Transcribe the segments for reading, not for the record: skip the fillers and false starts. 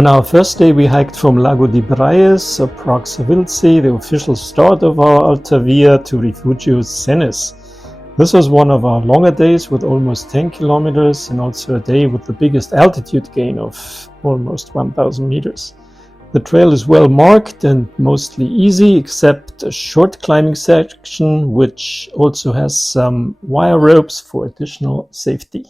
On our first day, we hiked from Lago di Braies, approx Civetta, the official start of our Alta via, to Refugio Cenis. This was one of our longer days with almost 10 kilometers and also a day with the biggest altitude gain of almost 1,000 meters. The trail is well marked and mostly easy, except a short climbing section, which also has some wire ropes for additional safety.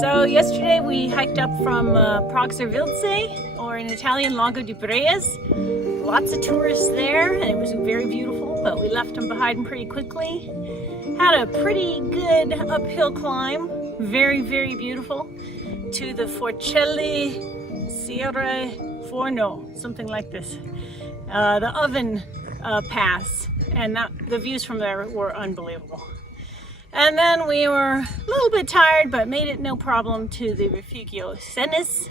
So yesterday we hiked up from Civetta, or in Italian Lago di Braies. Lots of tourists there, and it was very beautiful, but we left them behind pretty quickly. Had a pretty good uphill climb, very, very beautiful, to the Forcelli Sierra Forno, something like this. The oven pass, and the views from there were unbelievable. And then we were a little bit tired, but made it no problem to the Refugio Cenis.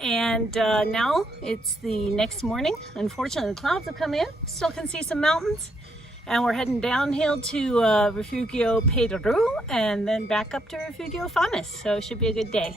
And now it's the next morning. Unfortunately, the clouds have come in. Still can see some mountains. And we're heading downhill to Refugio Pedro and then back up to Refugio Fanis. So it should be a good day.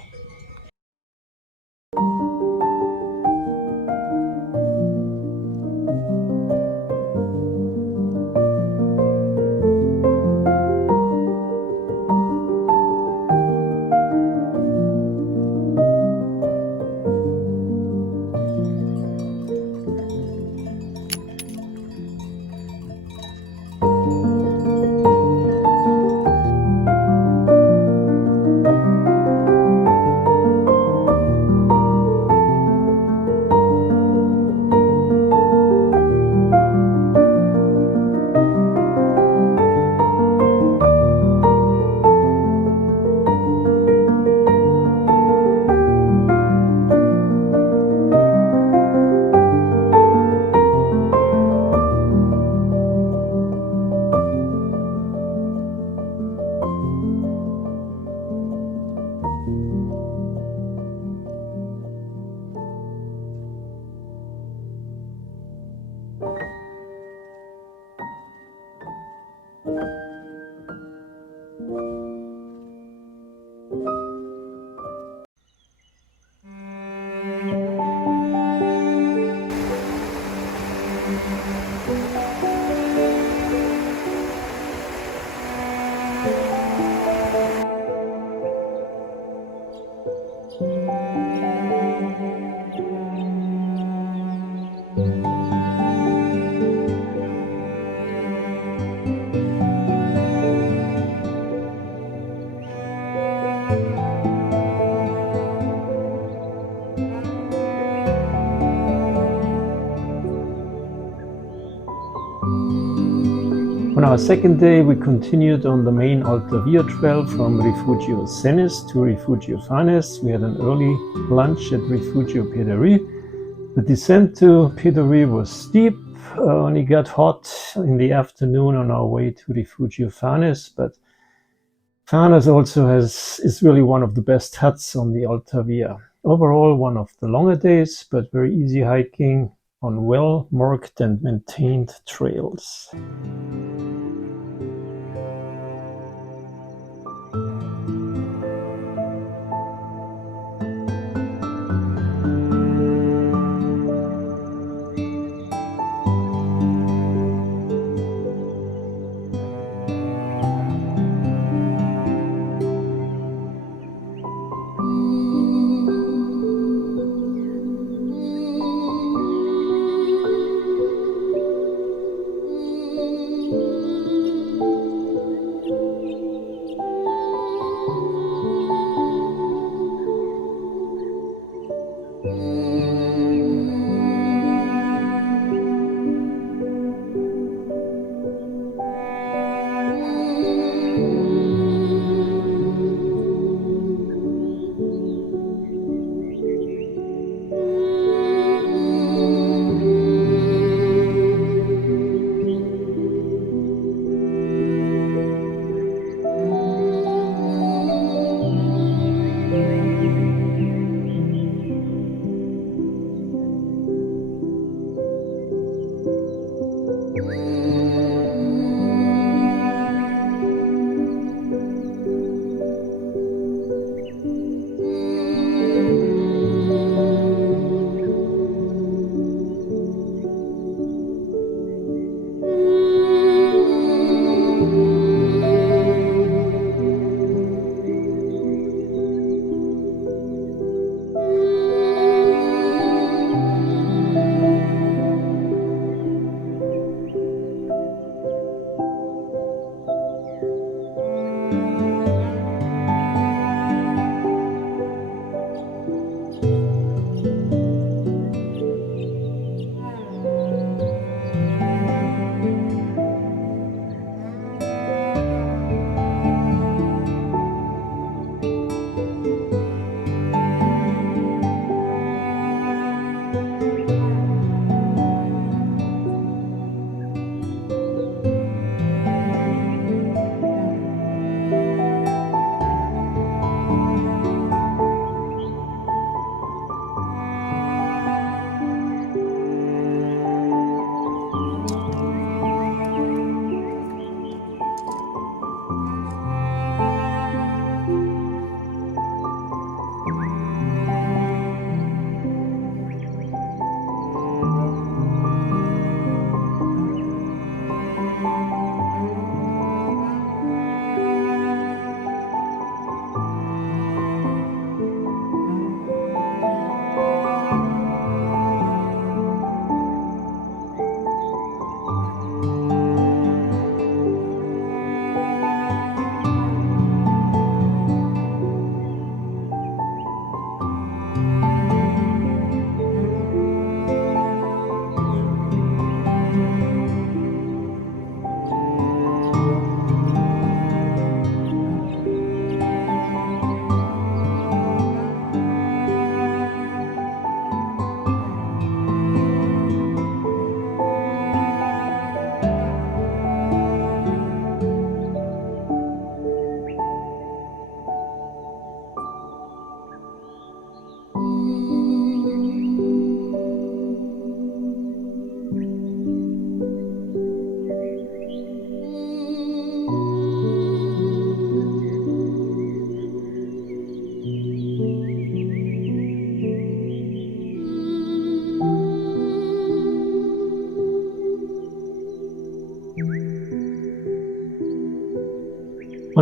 On our second day, we continued on the main Alta Via trail from Refugio Senis to Refugio Fanes. We had an early lunch at Refugio Pederi. The descent to Pederi was steep, and it got hot in the afternoon on our way to Refugio Fanes, but Fanes also is really one of the best huts on the Alta Via. Overall, one of the longer days, but very easy hiking on well-marked and maintained trails.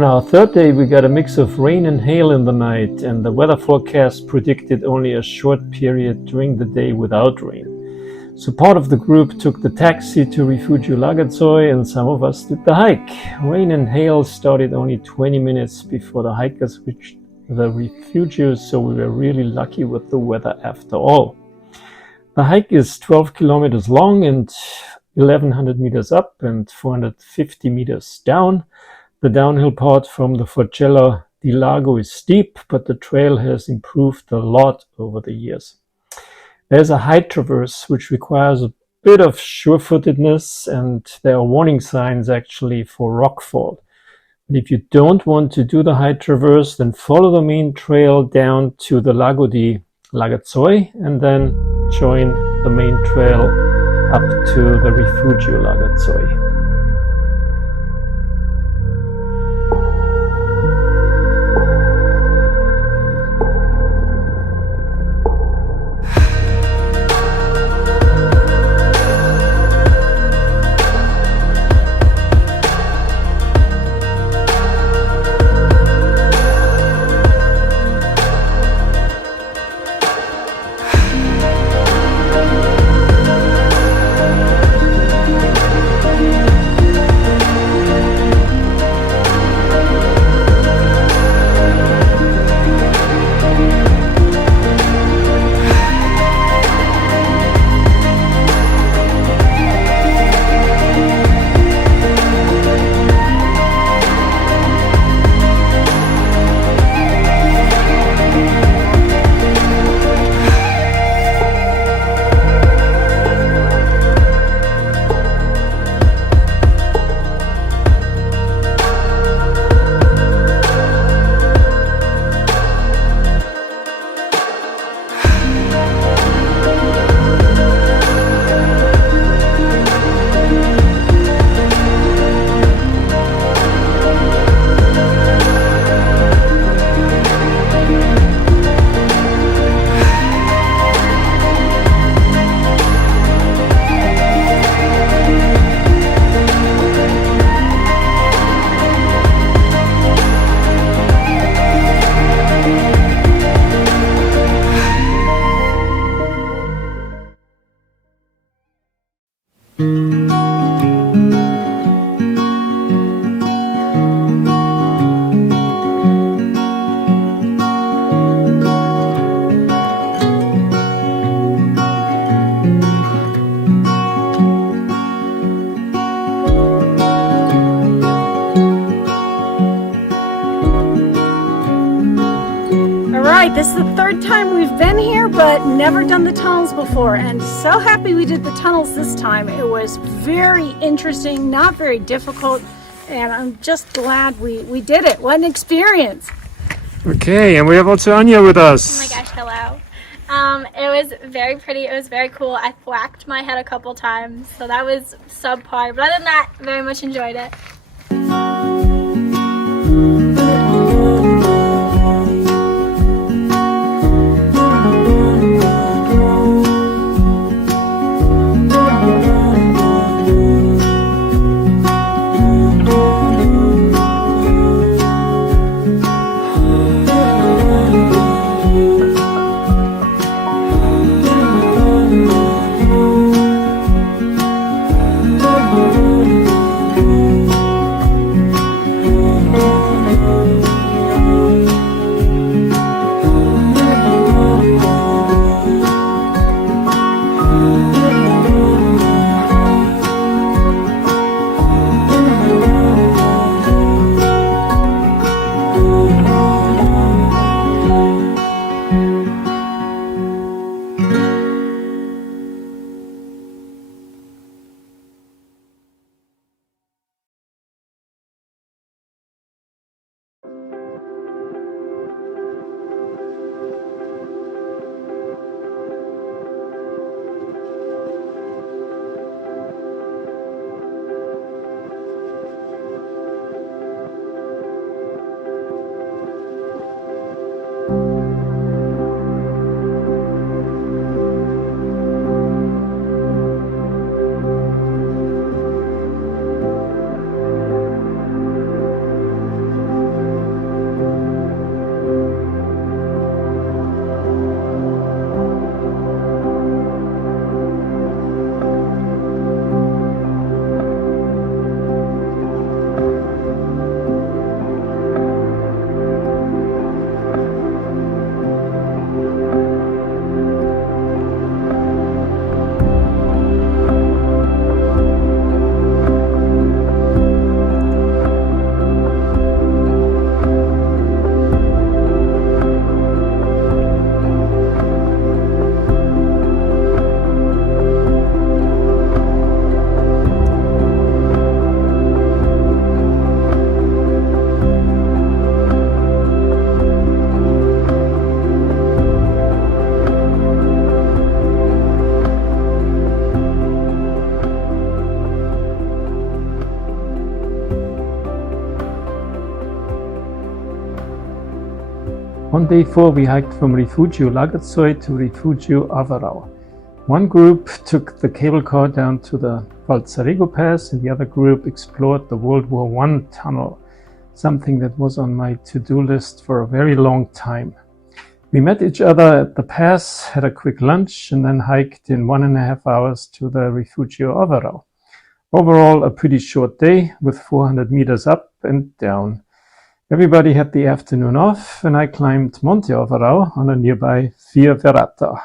On our third day, we got a mix of rain and hail in the night, and the weather forecast predicted only a short period during the day without rain. So part of the group took the taxi to Refugio Lago, and some of us did the hike. Rain and hail started only 20 minutes before the hikers reached the Refugio, so we were really lucky with the weather after all. The hike is 12 kilometers long and 1100 meters up and 450 meters down. The downhill part from the Vazzoler di Lago is steep, but the trail has improved a lot over the years. There's a height traverse which requires a bit of sure-footedness, and there are warning signs actually for rockfall. But if you don't want to do the height traverse, then follow the main trail down to the Lago di Lagazoi and then join the main trail up to the Refugio Lagazoi. This is the third time we've been here, but never done the tunnels before, and so happy we did the tunnels this time. It was very interesting, not very difficult, and I'm just glad we did it. What an experience. Okay, and we have also Anya with us. Oh my gosh, hello. It was very pretty, it was very cool. I whacked my head a couple times, so that was subpar, but other than that, very much enjoyed it. On day 4 we hiked from Refugio Lago to Refugio Avarau. One group took the cable car down to the Vazzoler pass and the other group explored the World War I tunnel, something that was on my to-do list for a very long time. We met each other at the pass, had a quick lunch and then hiked in 1.5 hours to the Refugio Avarau. Overall a pretty short day with 400 meters up and down. Everybody had the afternoon off and I climbed Monte Avarau on a nearby Via Ferrata.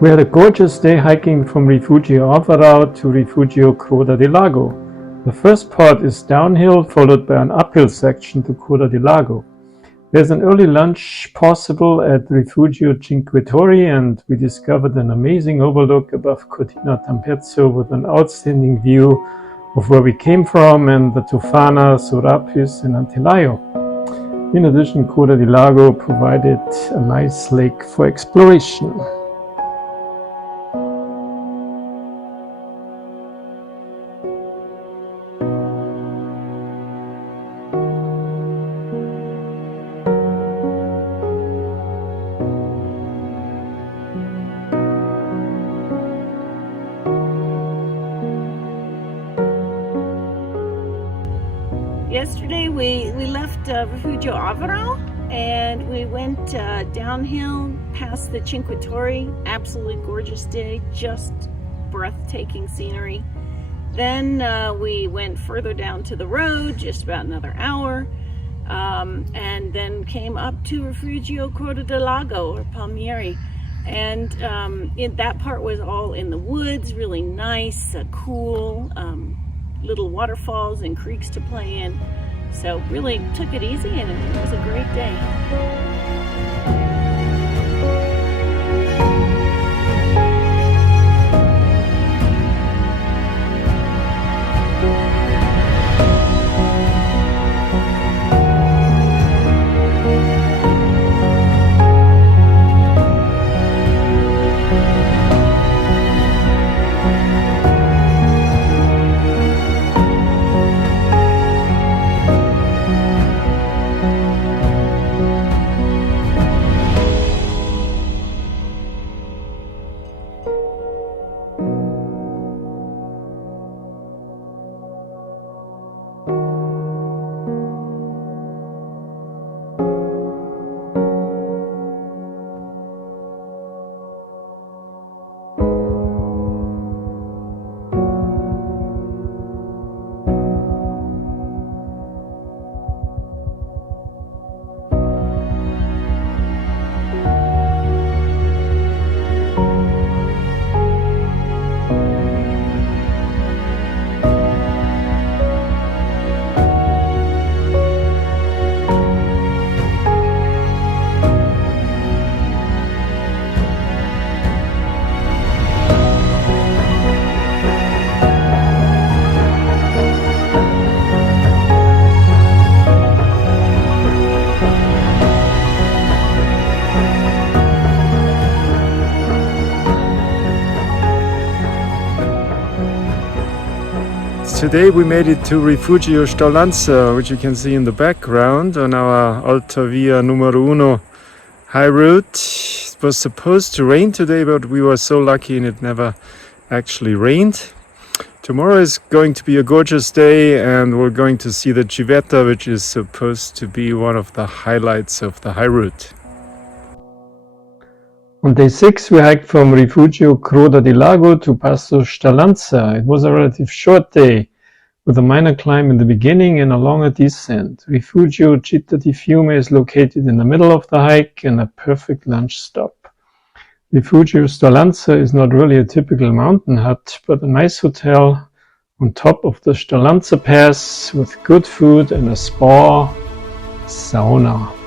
We had a gorgeous day hiking from Refugio Avarau to Refugio Croda del Lago. The first part is downhill, followed by an uphill section to Croda del Lago. There's an early lunch possible at Refugio Cinque Torre, and we discovered an amazing overlook above Cortina d'Ampezzo with an outstanding view of where we came from and the Tofana, Sorapis and Antilaio. In addition, Croda del Lago provided a nice lake for exploration. Yesterday we left Refugio Avarau and we went downhill past the Cinque Torre. Absolutely gorgeous day, just breathtaking scenery. Then we went further down to the road, just about another hour, and then came up to Refugio Croda del Lago or Palmieri. And that part was all in the woods, really nice, cool, little waterfalls and creeks to play in. So really took it easy and it was a great day. Today we made it to Refugio Staulanza, which you can see in the background on our Alta Via Numero Uno high route. It was supposed to rain today, but we were so lucky and it never actually rained. Tomorrow is going to be a gorgeous day and we're going to see the Civetta, which is supposed to be one of the highlights of the high route. On day 6 we hiked from Refugio Croda di Lago to Passo Staulanza. It was a relatively short day with a minor climb in the beginning and a longer descent. Refugio Città di Fiume is located in the middle of the hike and a perfect lunch stop. Refugio Staulanza is not really a typical mountain hut, but a nice hotel on top of the Staulanza Pass with good food and a spa sauna.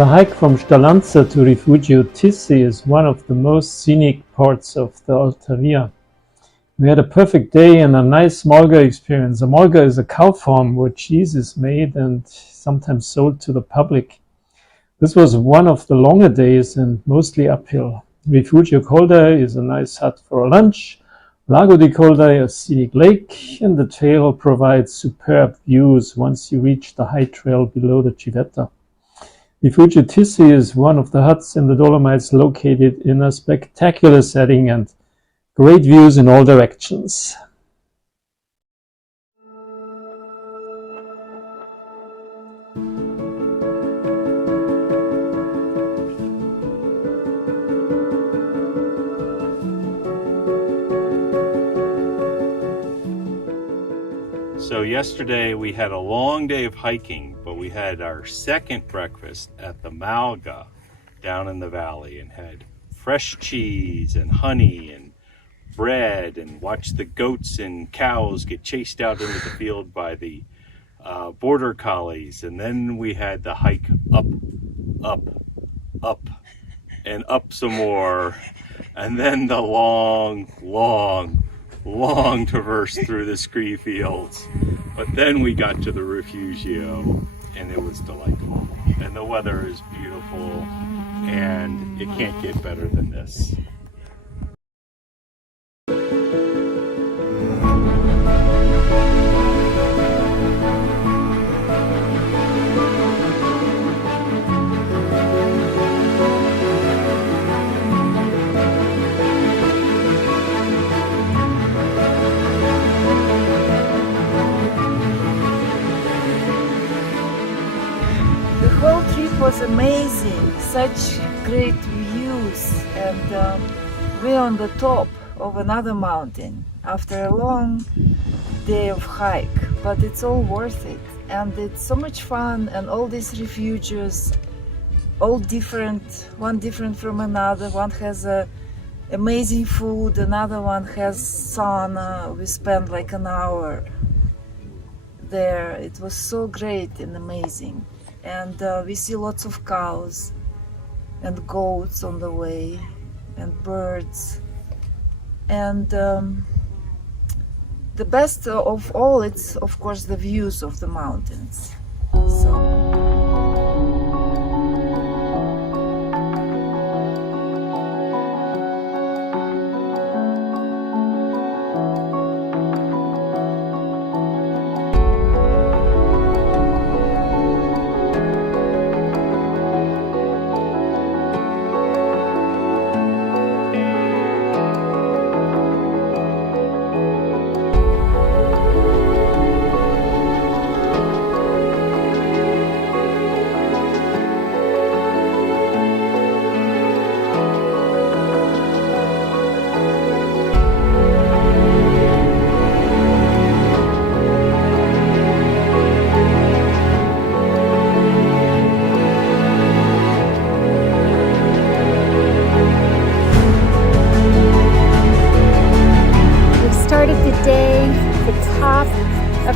The hike from Staulanza to Refugio Tissi is one of the most scenic parts of the Alta Via. We had a perfect day and a nice mulga experience. A mulga is a cow farm where cheese is made and sometimes sold to the public. This was one of the longer days and mostly uphill. Refugio Colda is a nice hut for a lunch. Lago di Colda, a scenic lake, and the trail provides superb views once you reach the high trail below the Civetta. Refugio Tissi is one of the huts in the Dolomites located in a spectacular setting and great views in all directions. So yesterday we had a long day of hiking, but we we had our second breakfast at the Malga down in the valley and had fresh cheese and honey and bread and watched the goats and cows get chased out into the field by the border collies. And then we had the hike up, and up some more, and then the long traverse through the scree fields. But then we got to the Refugio, and it was delightful. And the weather is beautiful, and it can't get better than this. The whole trip was amazing, such great views, and we're on the top of another mountain after a long day of hike, but it's all worth it, and it's so much fun. And all these refugios, all different, one different from another. One has amazing food, another one has sauna. We spent like an hour there. It was so great and amazing. And we see lots of cows and goats on the way, and birds. And the best of all, it's of course the views of the mountains.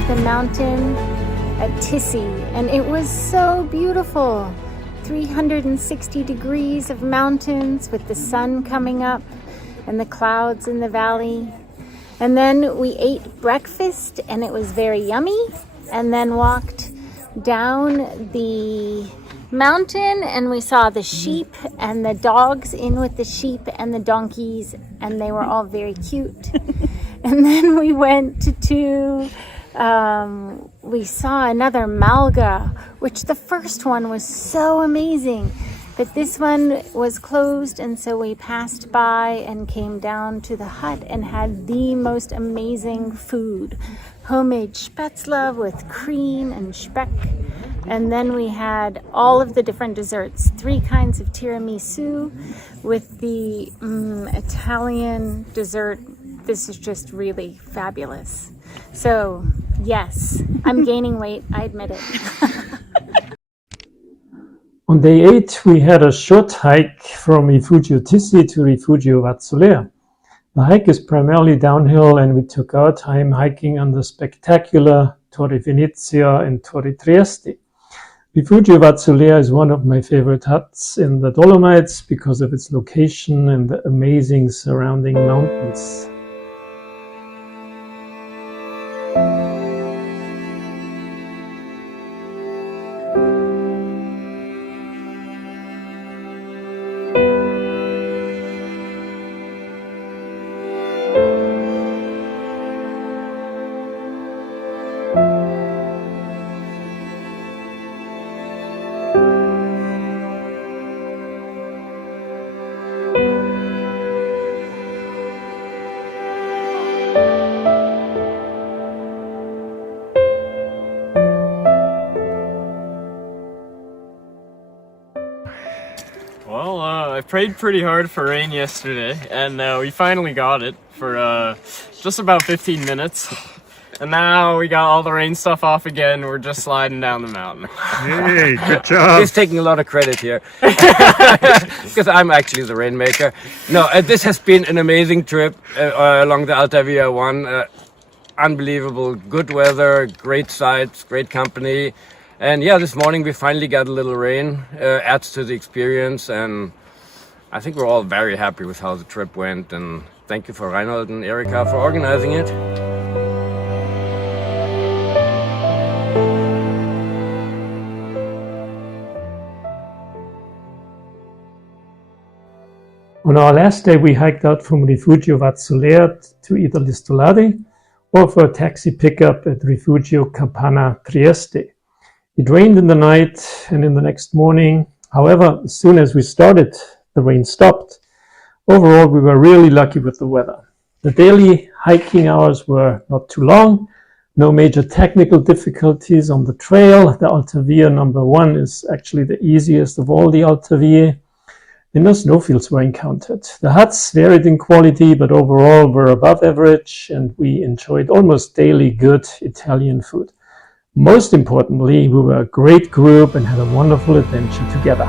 The mountain at Tissi, and it was so beautiful. 360 degrees of mountains with the sun coming up and the clouds in the valley. And then we ate breakfast and it was very yummy, and then walked down the mountain and we saw the sheep and the dogs in with the sheep and the donkeys, and they were all very cute. And then we went to we saw another Malga, which the first one was so amazing, but this one was closed, and so we passed by and came down to the hut and had the most amazing food. Homemade spätzle with cream and speck. And then we had all of the different desserts, 3 kinds of tiramisu with the Italian dessert. This is just really fabulous. So yes, I'm gaining weight, I admit it. On day 8, we had a short hike from Refugio Tissi to Refugio Vazzoler. The hike is primarily downhill, and we took our time hiking on the spectacular Torre Venezia and Torre Trieste. Refugio Vazzoler is one of my favorite huts in the Dolomites because of its location and the amazing surrounding mountains. Well, I prayed pretty hard for rain yesterday, and we finally got it for just about 15 minutes. And now we got all the rain stuff off again. We're just sliding down the mountain. Hey, good job. He's taking a lot of credit here because I'm actually the rainmaker. No, this has been an amazing trip along the Alta Via 1. Unbelievable, good weather, great sights, great company. And yeah, this morning we finally got a little rain, adds to the experience. And I think we're all very happy with how the trip went. And thank you for Reinhold and Erika for organizing it. On our last day, we hiked out from Refugio Vazzoler to either Listolari or for a taxi pickup at Refugio Campana Trieste. It rained in the night and in the next morning. However, as soon as we started, the rain stopped. Overall, we were really lucky with the weather. The daily hiking hours were not too long. No major technical difficulties on the trail. The Alta Via number 1 is actually the easiest of all the Alta Vie. And no snowfields were encountered. The huts varied in quality, but overall were above average, and we enjoyed almost daily good Italian food. Most importantly, we were a great group and had a wonderful adventure together.